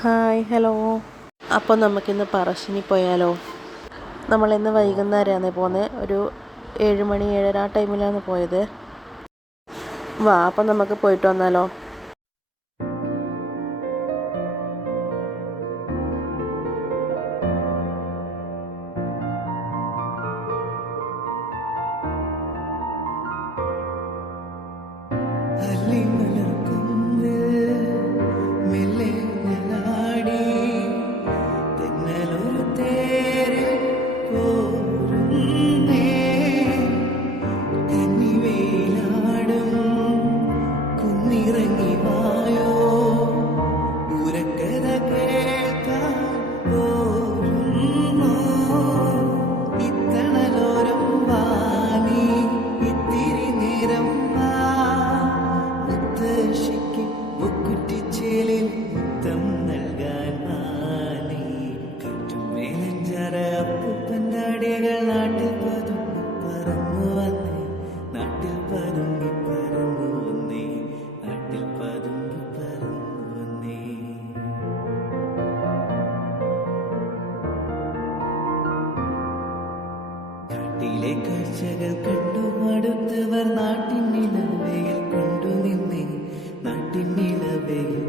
Hi hello. അപ്പോൾ നമുക്കിന്ന് പറശ്ശിനി പോയാലോ? നമ്മളിന്ന് വൈകുന്നേരമാണ് പോകുന്നത്. ഒരു 7 മണി 7:30 ആ ടൈമിലാണ് പോയത്. വാ, അപ്പം നമുക്ക് പോയിട്ട് വന്നാലോ? കാഴ്ചകൾ കണ്ടു മടുത്തവർ നാട്ടിൻ നിലവയിൽ കൊണ്ടുനിന്നേ നാട്ടിൻ നിലവയിൽ